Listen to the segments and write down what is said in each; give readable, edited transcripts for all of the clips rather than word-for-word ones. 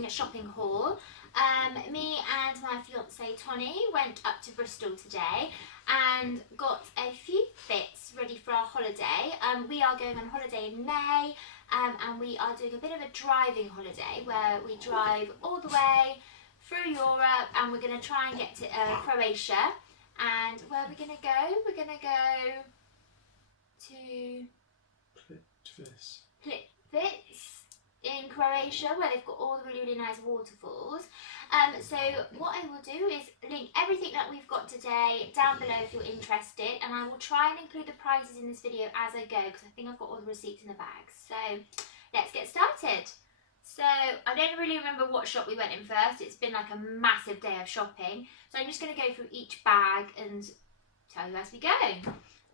morning shopping haul. Me and my fiance Tony went up to Bristol today and got a few bits ready for our holiday. We are going on holiday in May, and we are doing a bit of a driving holiday where we drive all the way through Europe, and we're going to try and get to Croatia. And where are we going to go? We're going to go to Plitvice in Croatia, where they've got all the really nice waterfalls. So what I will do is link everything that we've got today down below if you're interested, and I will try and include the prices in this video as I go, because I think I've got all the receipts in the bag. So let's get started. So I don't really remember what shop we went in first. It's been like a massive day of shopping, so I'm just going to go through each bag and tell you as we go.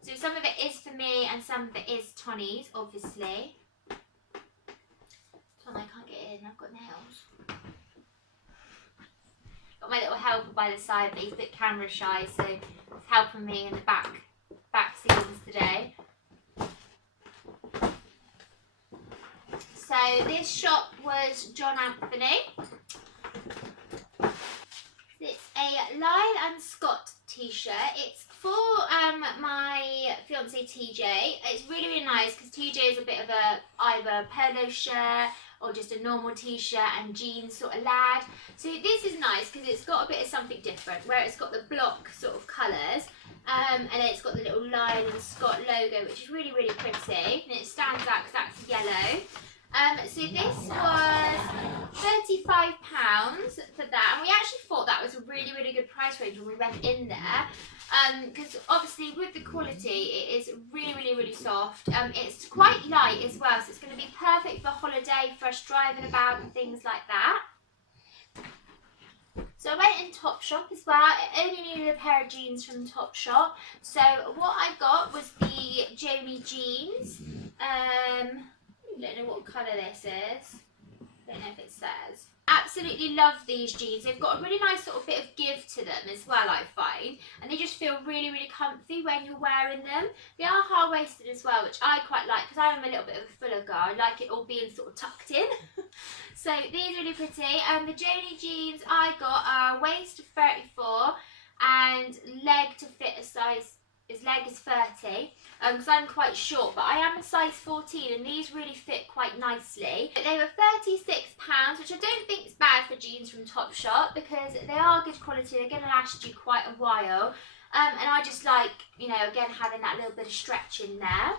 So some of it is for me and some of it is Tony's, obviously. Tony, I can't get in, I've got nails. Got my little helper by the side, but he's a bit camera shy, so he's helping me in the back scenes today. So this shop was John Anthony. It's a Lyle and Scott t-shirt. It's for my fiance TJ. It's really nice because TJ is a bit of either polo shirt or just a normal t-shirt and jeans sort of lad. So this is nice because it's got a bit of something different, where it's got the block sort of colours, and then it's got the little Lyle and Scott logo, which is really pretty, and it stands out because that's yellow. So this was £35 for that, and we actually thought that was a really good price range when we went in there, because obviously with the quality it is really soft. It's quite light as well, so it's going to be perfect for holiday, for us driving about and things like that. So I went in Topshop as well. I only needed a pair of jeans from Topshop, so what I got was the Joni jeans. I don't know what colour this is. I don't know if it says. Absolutely love these jeans. They've got a really nice sort of bit of give to them as well, I find. And they just feel really comfy when you're wearing them. They are high-waisted as well, which I quite like because I am a little bit of a fuller girl. I like it all being sort of tucked in. So these are really pretty. The Joni jeans I got are waist 34 and leg to fit a size. His leg is 30, because I'm quite short, but I am a size 14 and these really fit quite nicely. They were £36, which I don't think is bad for jeans from Topshop because they are good quality, they're going to last you quite a while. And I just like, you know, again, having that little bit of stretch in there.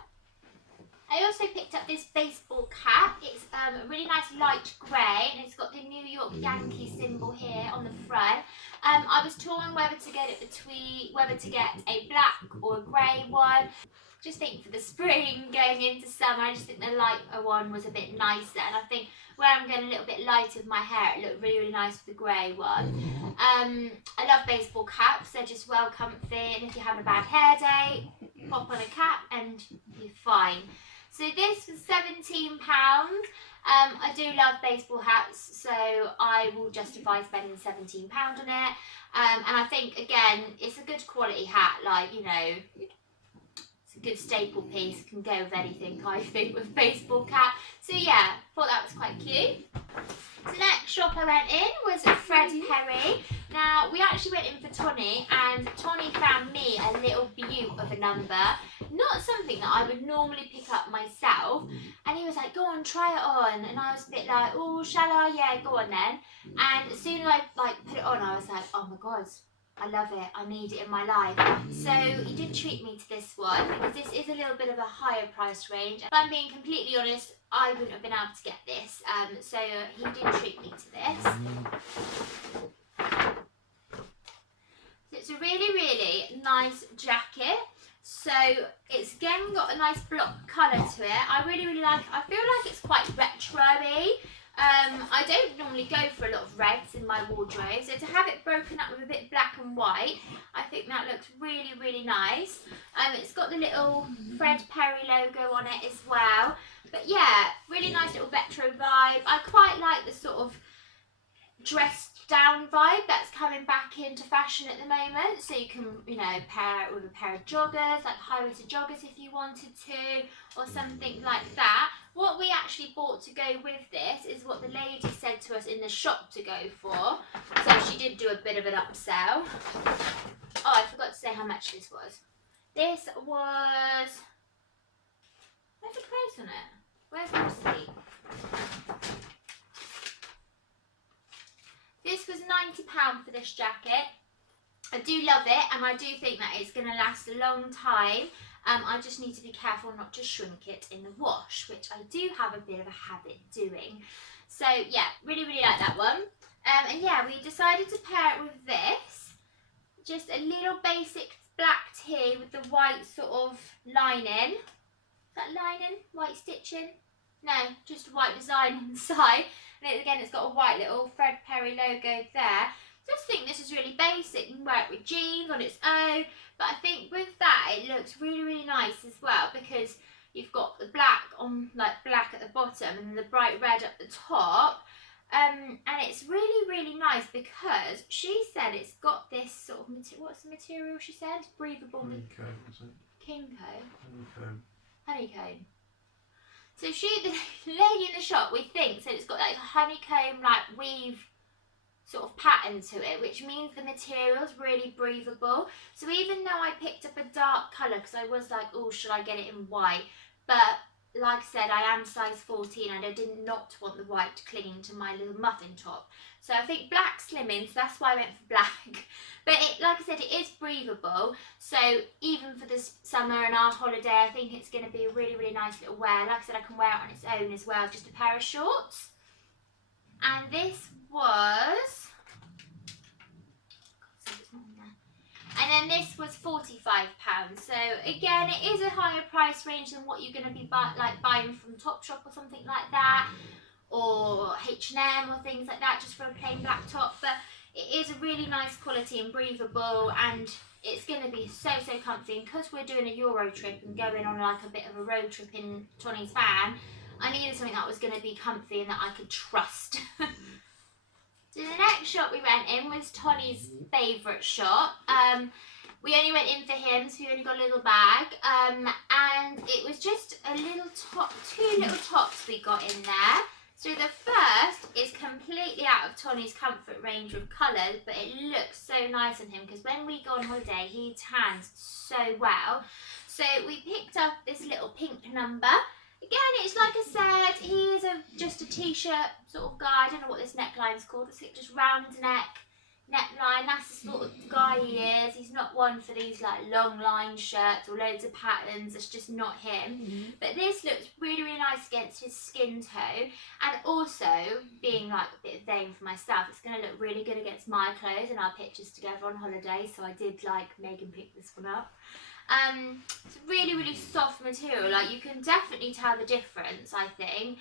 I also picked up this baseball cap. It's a really nice light grey, and it's got the New York Yankee symbol here on the front. I was torn whether to get a black or a grey one. Just think for the spring going into summer, I just think the lighter one was a bit nicer, and I think where I'm going a little bit light with my hair, it looked really nice with the grey one. I love baseball caps, they're just well comfy, and if you're having a bad hair day, pop on a cap and you're fine. So this was £17. I do love baseball hats, so I will justify spending £17 on it. And I think, again, it's a good quality hat, like, you know, it's a good staple piece, can go with anything, I think, with baseball cap. So yeah, thought that was quite cute. So the next shop I went in was Fred Perry. Now, we actually went in for Tony, and Tony found me a little beaut of a number. Not something that I would normally pick up myself. And he was like, go on, try it on. And I was a bit like, oh, shall I? Yeah, go on then. And as soon as I put it on, I was like, oh my God, I love it. I need it in my life. So he did treat me to this one, because this is a little bit of a higher price range. If I'm being completely honest, I wouldn't have been able to get this. So he did treat me to this. So it's a really nice jacket. So it's again got a nice block colour to it. I really like it. I feel like it's quite retro-y. I don't normally go for a lot of reds in my wardrobe, so to have it broken up with a bit black and white, I think that looks really nice. It's got the little Fred Perry logo on it as well. But yeah, really nice little retro vibe. I quite like the sort of dressed down vibe that's coming back into fashion at the moment. So you can, you know, pair it with a pair of joggers, like high-waisted joggers if you wanted to, or something like that. what we actually bought to go with this is what the lady said to us in the shop to go for. So she did do a bit of an upsell. Oh, I forgot to say how much this was. This was... Where's the price on it? Where's the receipt? This was £90 for this jacket. I do love it, and I do think that it's going to last a long time. I just need to be careful not to shrink it in the wash, which I do have a bit of a habit doing. So yeah, really, really like that one. And yeah, we decided to pair it with this. Just a little basic black tee with the white sort of lining. Is that lining? White stitching? No, just a white design on the side. And again, it's got a white little Fred Perry logo there. Just think this is really basic. You can wear it with jeans on its own. But I think with that, it looks really, really nice as well, because you've got the black on, like black at the bottom and the bright red at the top. And it's really, really nice because she said it's got this sort of, what's the material she said? Breathable. Honeycomb, is it? Honeycomb. Honeycomb. So the lady in the shop, we think, said it's got like a honeycomb, like weave sort of pattern to it, which means the material's really breathable. So even though I picked up a dark colour, because I was like, oh, should I get it in white? But like I said, I am size 14 and I did not want the white clinging to my little muffin top. So I think black slimming, so that's why I went for black. But like I said, it is breathable. So even for this summer and our holiday, I think it's going to be a really, really nice little wear. Like I said, I can wear it on its own as well, just a pair of shorts. And this was... And then this was £45. So again, it is a higher price range than what you're going to be buying from Topshop or something like that, or H&M or things like that, just for a plain black top. But it is a really nice quality and breathable, and it's going to be so, so comfy. And because we're doing a Euro trip and going on like a bit of a road trip in Tony's van, I needed something that was going to be comfy and that I could trust. So the next shop we went in was Tony's favourite shop. We only went in for him, so we only got a little bag. And it was just a little top, two little tops we got in there. So the first is completely out of Tony's comfort range of colours, but it looks so nice on him because when we go on holiday, he tans so well. So we picked up this little pink number. Again, it's like I said, he is just a t-shirt sort of guy. I don't know what this neckline's called. It's just round neckline. That's the sort of guy he is. He's not one for these like long line shirts or loads of patterns. It's just not him. But this looks really, really nice against his skin tone. And also, being like a bit vain for myself, it's going to look really good against my clothes and our pictures together on holiday. So I did like Megan pick this one up. It's a really, really soft material. Like, you can definitely tell the difference, I think,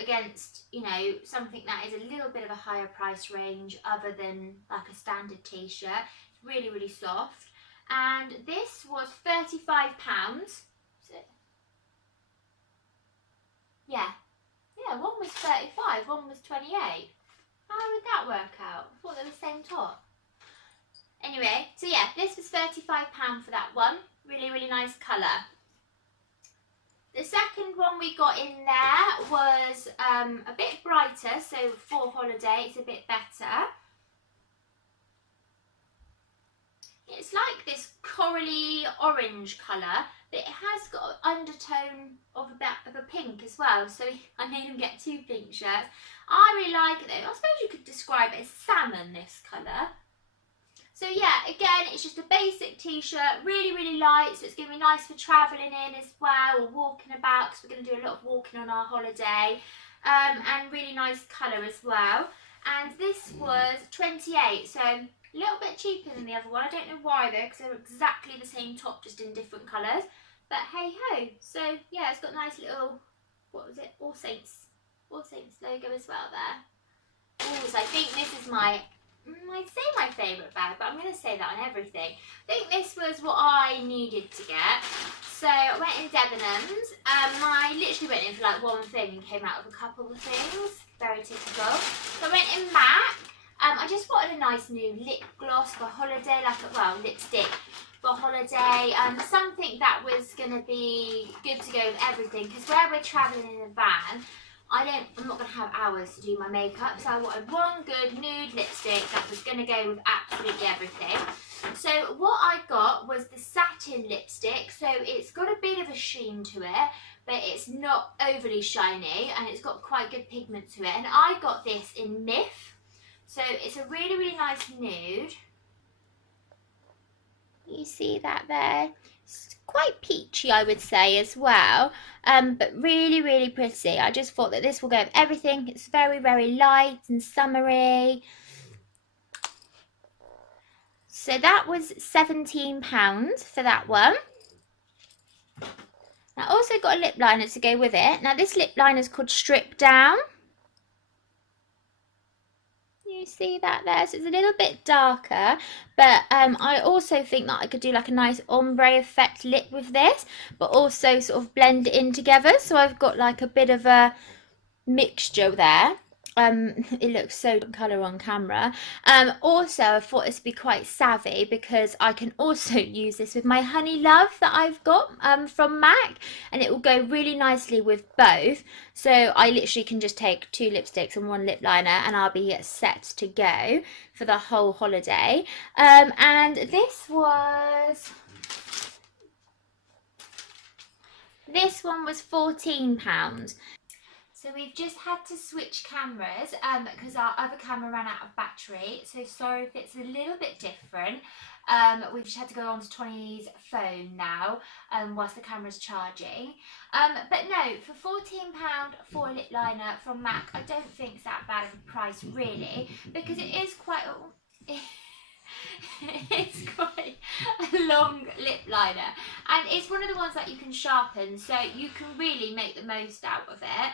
against, you know, something that is a little bit of a higher price range other than like a standard t-shirt. It's really, really soft. And this was £35. Yeah, one was 35, one was 28. How would that work out? I thought they were the same top. Anyway, so yeah, this was £35 for that one. Really, really nice colour. The second one we got in there was a bit brighter, so for holiday it's a bit better. It's like this corally orange colour, but it has got an undertone of a bit of a pink as well, so I made him get two pink shirts. I really like it though. I suppose you could describe it as salmon, this colour. So yeah, again, it's just a basic t-shirt, really, really light, so it's going to be nice for travelling in as well, or walking about, because we're going to do a lot of walking on our holiday, and really nice colour as well. And this was 28, so a little bit cheaper than the other one. I don't know why though, because they're exactly the same top, just in different colours. But hey ho, so yeah, it's got a nice little, what was it, All Saints logo as well there. Ooh, so I think this is I'd say my favourite bag, but I'm going to say that on everything. I think this was what I needed to get. So I went in Debenhams. I literally went in for like one thing and came out with a couple of things. Very typical. So I went in MAC. I just wanted a nice new lip gloss for holiday, like a, well, lipstick for holiday, something that was going to be good to go with everything, because where we're travelling in a van, I'm not going to have hours to do my makeup, so I wanted one good nude lipstick that was going to go with absolutely everything. So what I got was the satin lipstick, so it's got a bit of a sheen to it, but it's not overly shiny, and it's got quite good pigment to it, and I got this in Miff, so it's a really, really nice nude. You see that there? It's quite peachy, I would say, as well, but really, really pretty. I just thought that this will go with everything. It's very, very light and summery. So that was £17 for that one. I also got a lip liner to go with it. Now this lip liner is called Strip Down. You see that there? So it's a little bit darker, but I also think that I could do like a nice ombre effect lip with this, but also sort of blend it in together. So I've got like a bit of a mixture there. It looks so colour on camera. Also, I thought this would be quite savvy because I can also use this with my Honey Love that I've got from MAC, and it will go really nicely with both. So I literally can just take 2 lipsticks and 1 lip liner, and I'll be set to go for the whole holiday. And this one was £14. So we've just had to switch cameras because our other camera ran out of battery. So sorry if it's a little bit different. We've just had to go on to Tony's phone now whilst the camera's charging. But no, for £14 for a lip liner from MAC, I don't think it's that bad of a price really, because it is quite it's quite a long lip liner, and it's one of the ones that you can sharpen, so you can really make the most out of it.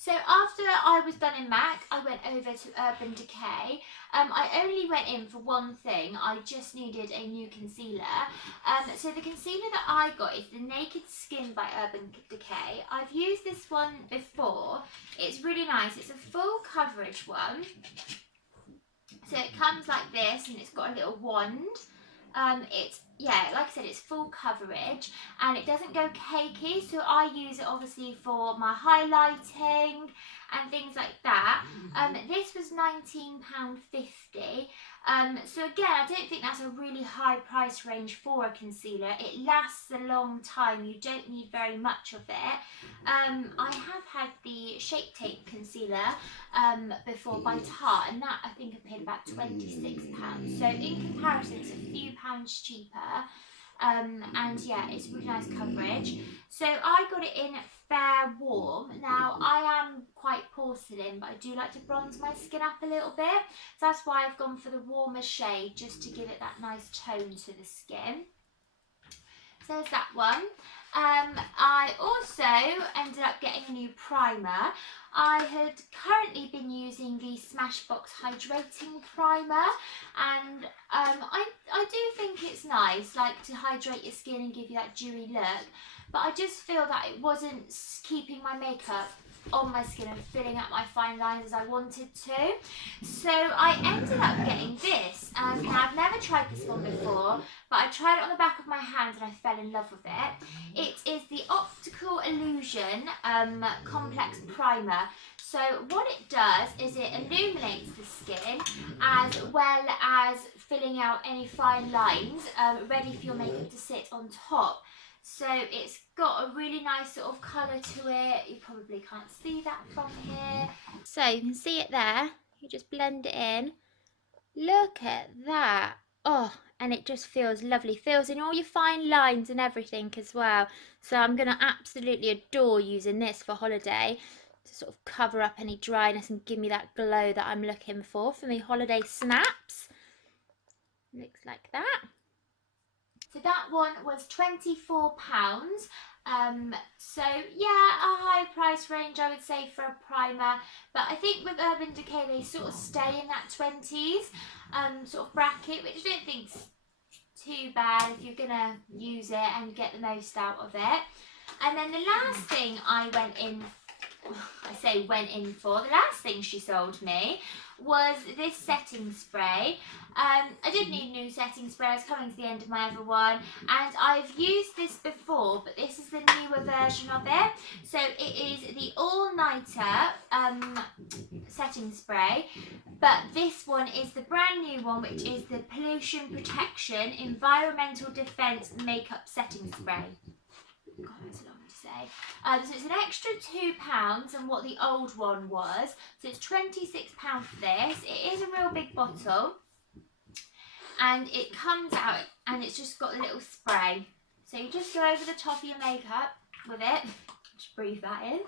So after I was done in MAC, I went over to Urban Decay. I only went in for one thing. I just needed a new concealer. So the concealer that I got is the Naked Skin by Urban Decay. I've used this one before. It's really nice. It's a full coverage one. So it comes like this, and it's got a little wand. Like I said, it's full coverage, and it doesn't go cakey, so I use it obviously for my highlighting and things like that. This was £19.50. So again, I don't think that's a really high price range for a concealer. It lasts a long time. You don't need very much of it. I have had the Shape Tape concealer before by Tarte, and that I think I paid about £26. So in comparison, it's a few pounds cheaper. And yeah, it's really nice coverage. So I got it in Fair Warm. Now I am quite porcelain, but I do like to bronze my skin up a little bit, so that's why I've gone for the warmer shade, just to give it that nice tone to the skin. So there's that one. I also ended up getting a new primer. I had currently been using the Smashbox Hydrating Primer, and I do think it's nice, like to hydrate your skin and give you that dewy look, but I just feel that it wasn't keeping my makeup on my skin and filling up my fine lines as I wanted to. So I ended up getting this. Now I've never tried this one before, but I tried it on the back of my hand and I fell in love with it. It is the Optical Illusion Complex Primer. So what it does is it illuminates the skin as well as filling out any fine lines, ready for your makeup to sit on top. So it's got a really nice sort of colour to it. You probably can't see that from here. So you can see it there. You just blend it in. Look at that. Oh, and it just feels lovely. Fills in all your fine lines and everything as well. So I'm going to absolutely adore using this for holiday to sort of cover up any dryness and give me that glow that I'm looking for my holiday snaps. Looks like that. So that one was £24. So yeah, a high price range I would say for a primer, but I think with Urban Decay they sort of stay in that 20s sort of bracket, which I don't think's too bad if you're gonna use it and get the most out of it. And then the last thing I went in I say went in for, the last thing she sold me was this setting spray. I did need new setting spray. I was coming to the end of my other one, and I've used this before, but this is the newer version of it. So it is the all-nighter setting spray, but this one is the brand new one, which is the pollution protection environmental defense makeup setting spray. God, that's a long to say. So it's an extra £2 than what the old one was. So it's £26 for this. It is a real big bottle, and it comes out and it's just got a little spray. So you just go over the top of your makeup with it. Just breathe that in.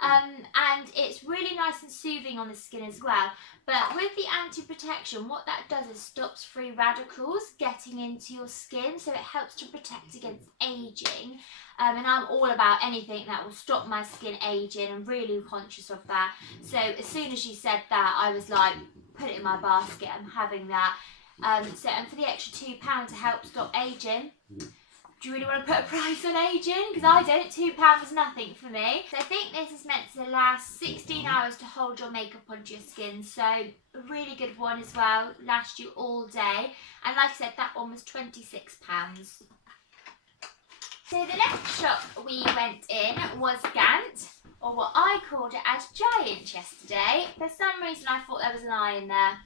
And it's really nice and soothing on the skin as well. But with the anti-protection, what that does is stops free radicals getting into your skin, so it helps to protect against aging. And I'm all about anything that will stop my skin aging. I'm really conscious of that. So as soon as she said that, I was like, put it in my basket, I'm having that. And for the extra £2 to help stop aging, do you really want to put a price on aging? Because I don't. £2 is nothing for me. So I think this is meant to last 16 hours to hold your makeup onto your skin. So a really good one as well. Last you all day. And like I said, that one was £26. So the next shop we went in was Gant, or what I called it as Giant yesterday. For some reason I thought there was an I in there.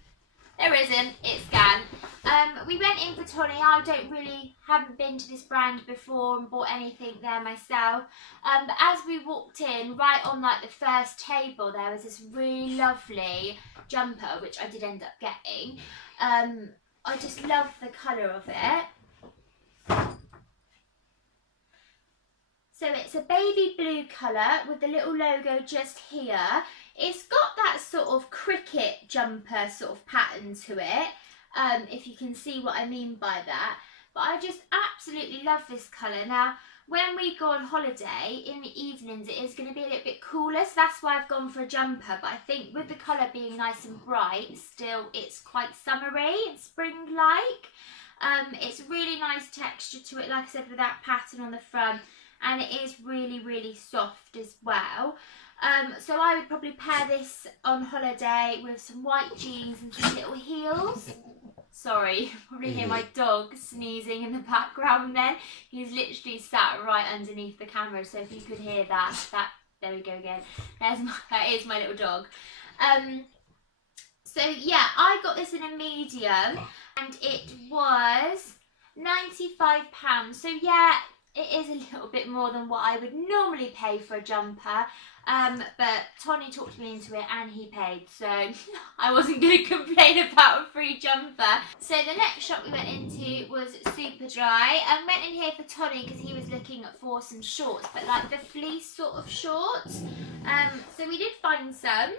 There isn't, it's Gant. We went in for Tony. I haven't been to this brand before and bought anything there myself. But as we walked in, right on like the first table, there was this really lovely jumper, which I did end up getting. I just love the colour of it. So it's a baby blue colour with the little logo just here. It's got that sort of cricket jumper sort of pattern to it, if you can see what I mean by that. But I just absolutely love this colour. Now, when we go on holiday, in the evenings it is going to be a little bit cooler, so that's why I've gone for a jumper. But I think with the colour being nice and bright, still it's quite summery and spring-like. It's really nice texture to it, like I said, with that pattern on the front. And it is really, really soft as well. So I would probably pair this on holiday with some white jeans and some little heels. Sorry, you probably hear my dog sneezing in the background then. He's literally sat right underneath the camera, so if you could hear that, there we go again. That is my little dog. So yeah, I got this in a medium, and it was £95. So yeah, it is a little bit more than what I would normally pay for a jumper, but Tony talked me into it and he paid, so I wasn't going to complain about a free jumper. So the next shop we went into was Superdry. I went in here for Tony because he was looking for some shorts, but like the fleece sort of shorts. So we did find some.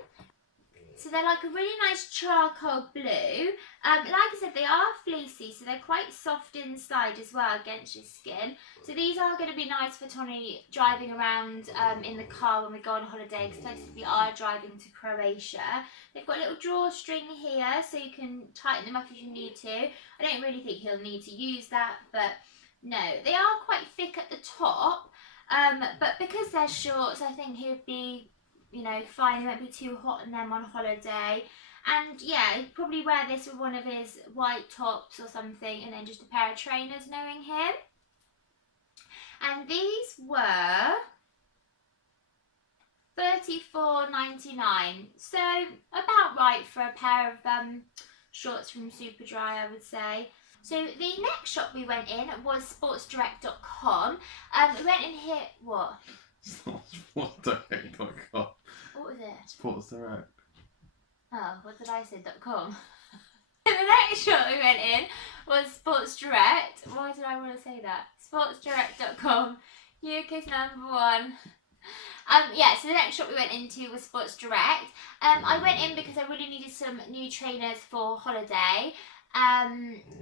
So they're like a really nice charcoal blue. Like I said, they are fleecy, so they're quite soft inside as well against your skin. So these are going to be nice for Tony driving around in the car when we go on holiday, because like I said, we are driving to Croatia. They've got a little drawstring here, so you can tighten them up if you need to. I don't really think he'll need to use that, but no. They are quite thick at the top, but because they're shorts, I think he'd be, you know, fine. It won't be too hot on them on holiday. And yeah, he'd probably wear this with one of his white tops or something, and then just a pair of trainers, knowing him. And these were $34.99, so about right for a pair of shorts from Superdry, I would say. So the next shop we went in was sportsdirect.com. We went in here, what? Sportsdirect.com. What was it? Sports Direct. Oh, what did I say? .com. The next shop we went in was Sports Direct. Why did I want to say that? Sportsdirect.com, UK's #1. Yeah, so the next shop we went into was Sports Direct. I went in because I really needed some new trainers for holiday.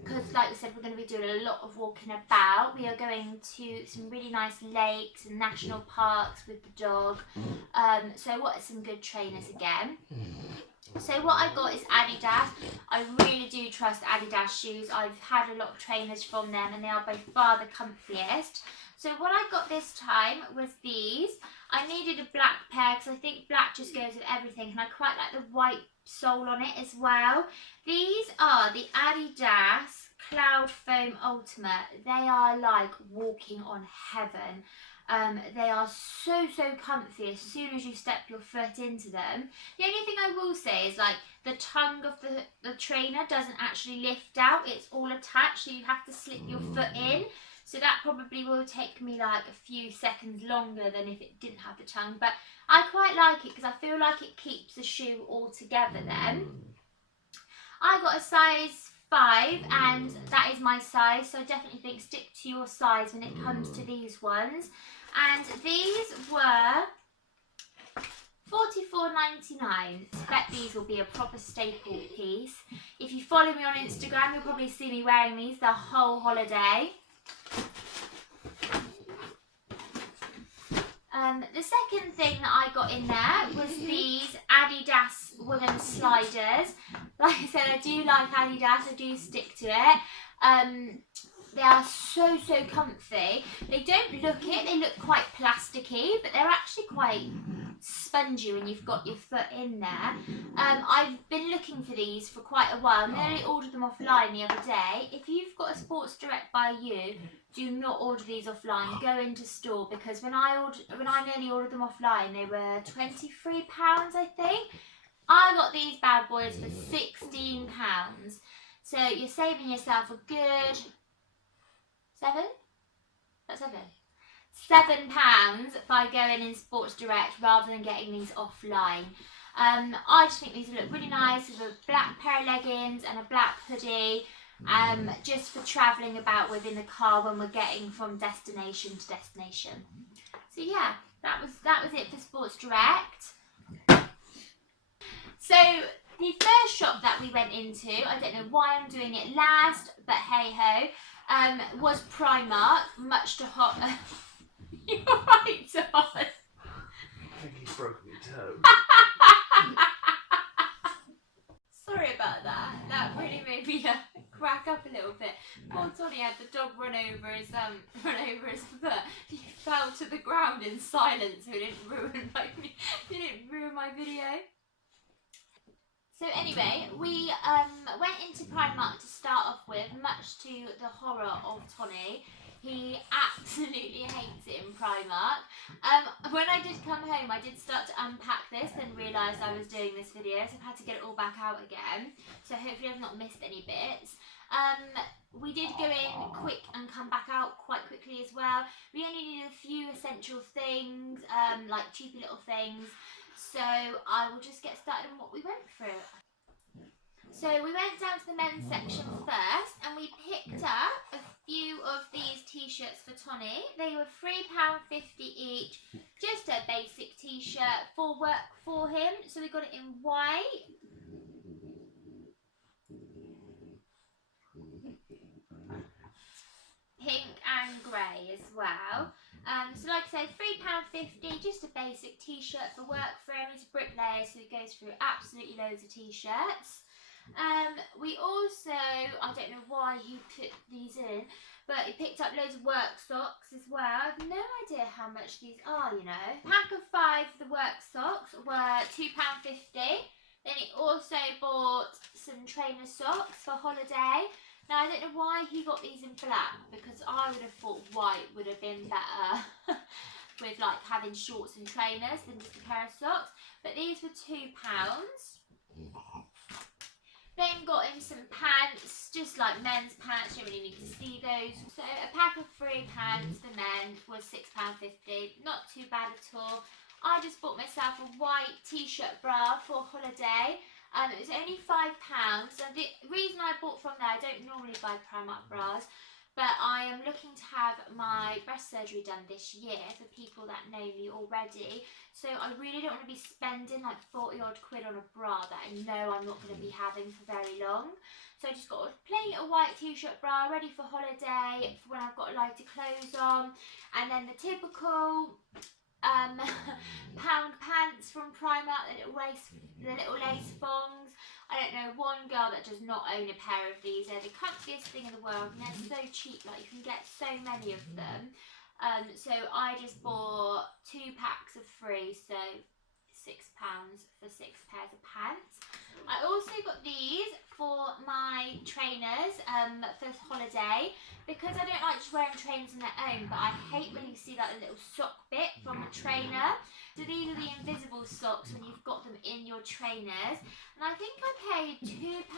Because like I said, we're going to be doing a lot of walking about. We are going to some really nice lakes and national parks with the dog. So what are some good trainers again? So what I got is Adidas. I really do trust Adidas shoes. I've had a lot of trainers from them and they are by far the comfiest. So what I got this time was these. I needed a black pair because I think black just goes with everything, and I quite like the white sole on it as well. These are the Adidas Cloud Foam Ultimate. They are like walking on heaven. They are so comfy as soon as you step your foot into them. The only thing I will say is like the tongue of the trainer doesn't actually lift out, it's all attached, so you have to slip your foot in. So that probably will take me like a few seconds longer than if it didn't have the tongue. But I quite like it because I feel like it keeps the shoe all together then. I got a size 5 and that is my size, so I definitely think stick to your size when it comes to these ones. And these were $44.99. I bet these will be a proper staple piece. If you follow me on Instagram, you'll probably see me wearing these the whole holiday. The second thing that I got in there was these Adidas women's sliders. Like I said, I do like Adidas, I do stick to it. They are so comfy. They don't look it, they look quite plasticky, but they're actually quite spongy when you've got your foot in there. I've been looking for these for quite a while, and I only ordered them offline the other day. If you've got a Sports Direct by you, do not order these offline, go into store, because when I nearly ordered them offline, they were £23, I think. I got these bad boys for £16. So you're saving yourself a good £7 by going in Sports Direct rather than getting these offline. I just think these look really nice with a black pair of leggings and a black hoodie, just for travelling about with in the car when we're getting from destination to destination. So yeah, that was it for Sports Direct. So the first shop that we went into, I don't know why I'm doing it last, but hey ho, was Primark, much to hot. You're right, Todd. I think he's broken your toe. Sorry about that. That really made me crack up a little bit. Poor Toddy had the dog run over his foot. He fell to the ground in silence, so it didn't ruin my video. So anyway, we went into Primark to start off with, much to the horror of Tony. He absolutely hates it in Primark. When I did come home, I did start to unpack this and realised I was doing this video, so I've had to get it all back out again. So hopefully I've not missed any bits. We did go in quick and come back out quite quickly as well. We only needed a few essential things, like cheapy little things. So I will just get started on what we went through. So we went down to the men's section first, and we picked up a few of these t-shirts for Tony. They were £3.50 each, just a basic t-shirt for work for him. So we got it in white, pink and grey as well. So like I said, £3.50, just a basic t-shirt for work for him. It's a bricklayer, so he goes through absolutely loads of t-shirts. We also, I don't know why he put these in, but he picked up loads of work socks as well. I have no idea how much these are, you know. Pack of 5 for the work socks were £2.50. Then he also bought some trainer socks for holiday. Now, I don't know why he got these in black, because I would have thought white would have been better with like having shorts and trainers than just a pair of socks. But these were £2. Then got him some pants, just like men's pants, you don't really need to see those. So a pack of 3 pants for men was £6.50, not too bad at all. I just bought myself a white t-shirt bra for holiday. It was only £5. And the reason I bought from there, I don't normally buy Primark bras, but I am looking to have my breast surgery done this year for people that know me already. So I really don't want to be spending like 40 odd quid on a bra that I know I'm not going to be having for very long. So I just got a plain little white t-shirt bra ready for holiday for when I've got lighter clothes on. And then the typical pound pants from Primark, the little lace thongs. I don't know one girl that does not own a pair of these. They're the comfiest thing in the world, and they're so cheap. Like, you can get so many of them. So I just bought 2 packs of 3, so £6 for 6 pairs of pants. I also got these for my trainers for holiday, because I don't like just wearing trainers on their own, but I hate when you see like the little sock bit from a trainer. So these are the invisible socks when you've got them in your trainers, and I think I paid £2.50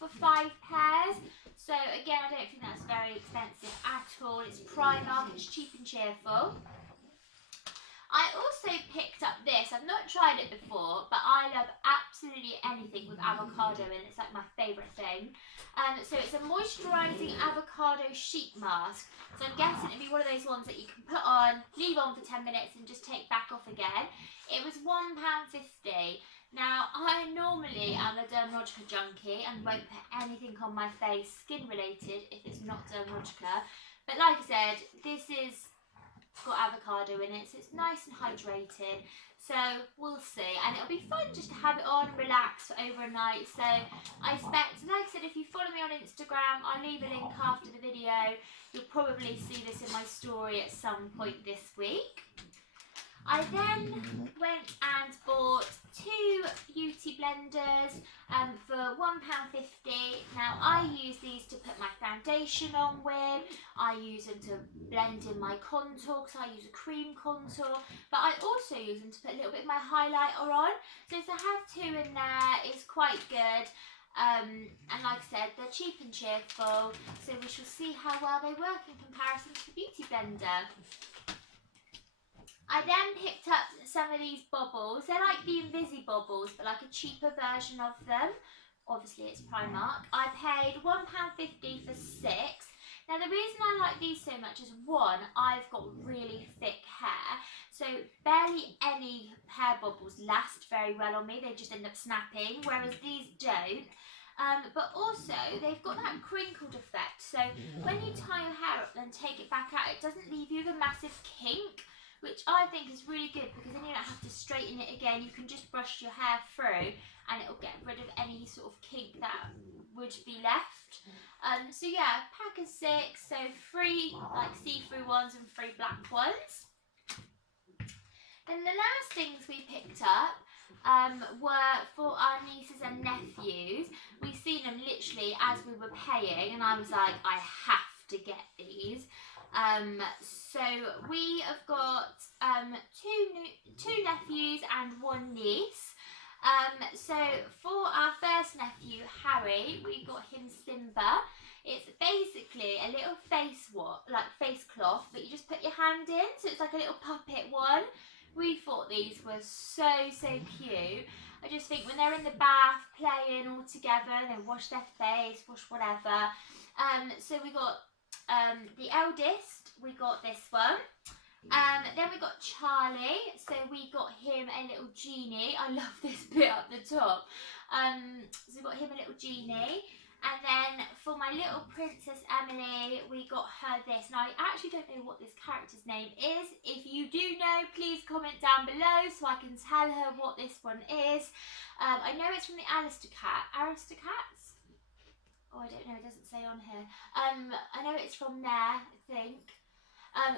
for 5 pairs. So again, I don't think that's very expensive at all. It's Primark, it's cheap and cheerful. I also picked up this. I've not tried it before, but I love absolutely anything with avocado in it. It's like my favourite thing. So it's a moisturising avocado sheet mask. So I'm guessing it'd be one of those ones that you can put on, leave on for 10 minutes and just take back off again. It was £1.50. Now, I normally am a Dermalogica junkie and won't put anything on my face skin related if it's not Dermalogica. But like I said, this is got avocado in it, so it's nice and hydrated. So we'll see, and it'll be fun just to have it on and relax for overnight. So I expect, like I said, if you follow me on Instagram, I'll leave a link after the video. You'll probably see this in my story at some point this week. I then went and bought 2 beauty blenders for £1.50. Now I use these to put my foundation on with. I use them to blend in my contour because I use a cream contour, but I also use them to put a little bit of my highlighter on. So to have 2 in there is quite good. And like I said, they're cheap and cheerful, so we shall see how well they work in comparison to the beauty blender. I then picked up some of these bobbles. They're like the Invisi bobbles, but like a cheaper version of them. Obviously it's Primark. I paid £1.50 for 6. Now the reason I like these so much is, one, I've got really thick hair, so barely any hair bobbles last very well on me. They just end up snapping, whereas these don't. But also they've got that crinkled effect, so when you tie your hair up and take it back out, it doesn't leave you with a massive kink, which I think is really good, because then you don't have to straighten it again. You can just brush your hair through and it'll get rid of any sort of kink that would be left. So yeah, pack of 6, so 3 like see-through ones and 3 black ones. Then the last things we picked up were for our nieces and nephews. We seen them literally as we were paying, and I was like, I have to get these. So we have got 2 nephews and 1 niece. So for our first nephew, Harry, we got him Simba. It's basically a little face cloth, but you just put your hand in, so it's like a little puppet one. We thought these were so cute. I just think when they're in the bath playing all together, they wash their face, wash whatever. So we got the eldest, we got this one. Then we got Charlie, so we got him a little genie. I love this bit up the top. So we got him a little genie. And then for my little princess Emily, we got her this. Now I actually don't know what this character's name is. If you do know, please comment down below so I can tell her what this one is. I know it's from the Aristocats. Oh, I don't know, it doesn't say on here. I know it's from there, I think.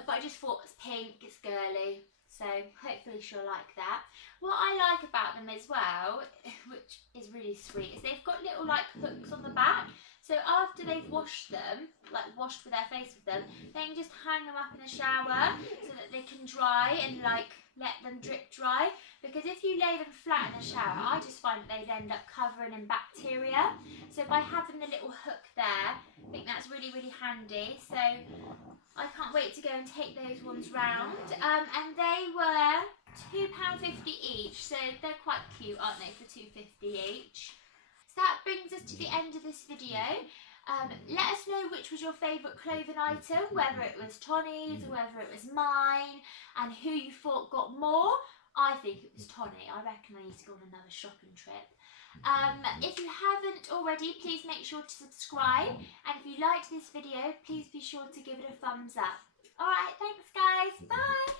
But I just thought it's pink, it's girly, so hopefully she'll like that. What I like about them as well, which is really sweet, is they've got little like hooks on the back. So after they've washed them, like washed with their face with them, they can just hang them up in the shower so that they can dry and like let them drip dry. Because if you lay them flat in the shower, I just find that they'd end up covering in bacteria. So by having the little hook there, I think that's really handy. So I can't wait to go and take those ones round. And they were £2.50 each, so they're quite cute, aren't they, for £2.50 each. So that brings us to the end of this video. Let us know which was your favourite clothing item, whether it was Tony's or whether it was mine, and who you thought got more. I think it was Tony. I reckon I need to go on another shopping trip. If you haven't already, please make sure to subscribe, and if you liked this video, please be sure to give it a thumbs up. Alright, thanks guys, bye!